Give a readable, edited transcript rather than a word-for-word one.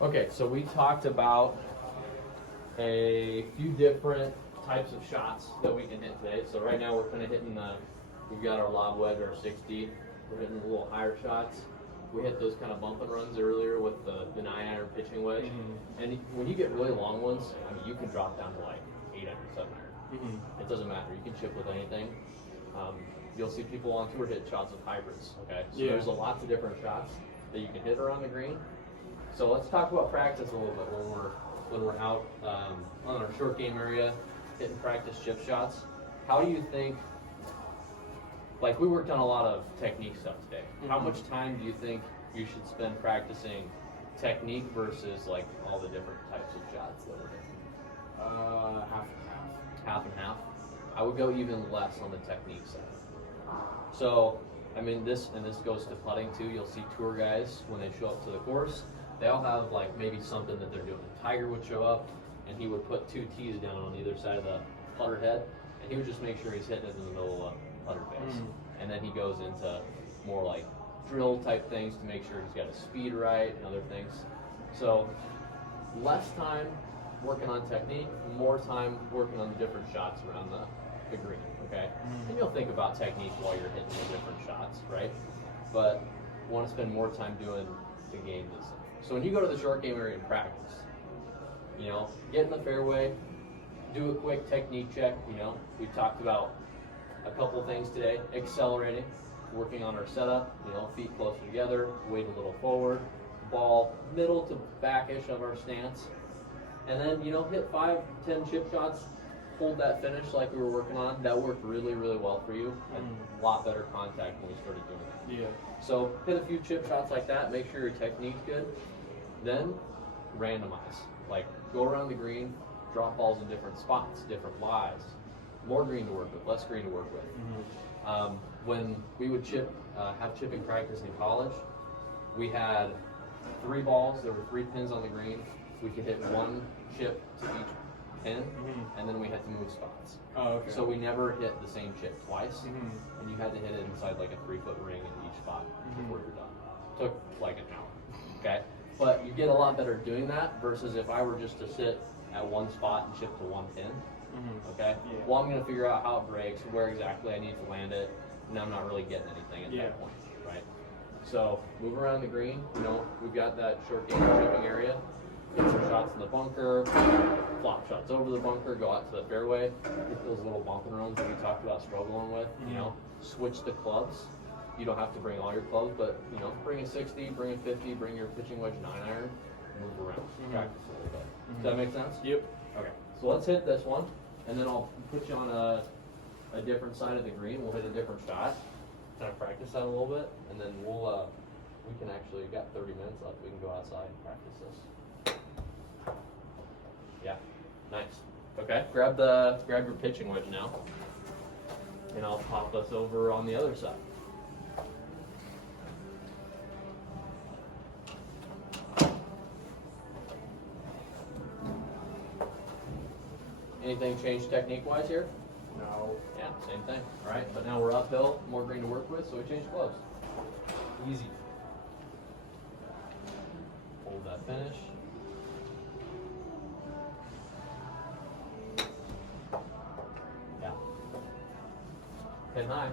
Okay, so we talked about a few different types of shots that we can hit today. So right now we're kind of hitting we've got our lob wedge, our 60. We're hitting a little higher shots. We hit those kind of bump and runs earlier with the 9-iron pitching wedge. Mm-hmm. And when you get really long ones, I mean, you can drop down to like 8-iron, 7-iron. Mm-hmm. It doesn't matter. You can chip with anything. You'll see people on tour hit shots with hybrids. Okay, so there's a lots of different shots that you can hit around the green. So let's talk about practice a little bit when we're out on our short game area hitting practice chip shots. How do you think? Like, we worked on a lot of technique stuff today. Mm-hmm. How much time do you think you should spend practicing technique versus like all the different types of shots that we're hitting? Half and half. Half and half. I would go even less on the technique side. So, I mean, this goes to putting too. You'll see tour guys when they show up to the course. They all have like maybe something that they're doing. Tiger would show up and he would put 2 tees down on either side of the putter head, and he would just make sure he's hitting it in the middle of the putter face. Mm-hmm. And then he goes into more like drill type things to make sure he's got his speed right and other things. So less time working on technique, more time working on the different shots around the green, okay? Mm-hmm. And you'll think about technique while you're hitting the different shots, right? But you want to spend more time doing the game this. So when you go to the short game area and practice, you know, get in the fairway, do a quick technique check. You know, we talked about a couple things today: accelerating, working on our setup. You know, feet closer together, weight a little forward, ball middle to backish of our stance, and then hit 5-10 chip shots. Hold that finish like we were working on. That worked really, really well for you, and a lot better contact when we started doing that. Yeah. So hit a few chip shots like that. Make sure your technique's good. Then randomize. Like, go around the green, drop balls in different spots, different lies. More green to work with, less green to work with. Mm-hmm. When we would have chipping practice in college, we had 3 balls. There were 3 pins on the green. We could hit 1 chip to each pin, mm-hmm. and then we had to move spots. Oh, okay. So we never hit the same chip twice, mm-hmm. and you had to hit it inside like a 3-foot ring in each spot, mm-hmm. before you're done. Took like an hour. Okay, but you get a lot better doing that versus if I were just to sit at one spot and chip to 1 pin. Mm-hmm. Okay. Yeah. Well, I'm going to figure out how it breaks, where exactly I need to land it, and I'm not really getting anything at that point, right? So move around the green. You know, we've got that short game chipping area. Get some shots in the bunker, flop shots over the bunker, go out to the fairway, hit those little bump and runs that we talked about struggling with. Mm-hmm. You know, switch the clubs. You don't have to bring all your clubs, but bring a 60, bring a 50, bring your pitching wedge 9-iron, move around, mm-hmm. practice a little bit. Mm-hmm. Does that make sense? Yep. Okay. So let's hit this one, and then I'll put you on a different side of the green. We'll hit a different shot, kind of practice that a little bit, and then we can actually, we've got 30 minutes left. We can go outside and practice this. Yeah, nice. Okay, grab your pitching wedge now, and I'll pop us over on the other side. Anything change technique-wise here? No. Yeah, same thing. All right, but now we're uphill, more green to work with, so we change clubs. Easy. Hold that finish. Yeah. Pin high.